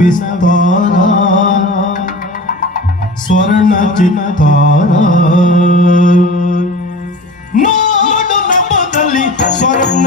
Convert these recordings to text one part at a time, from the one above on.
विस्तारा स्वर्ण चितारा ನೋಡು ನಮ್ಮದಲ್ಲಿ ಸ್ವರ್ಣ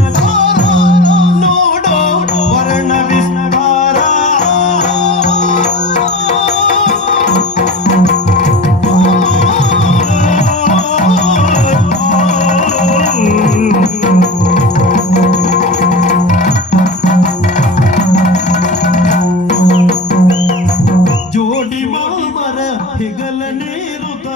ಹಿಮರ ಹಿಗಲ ನೀರುತ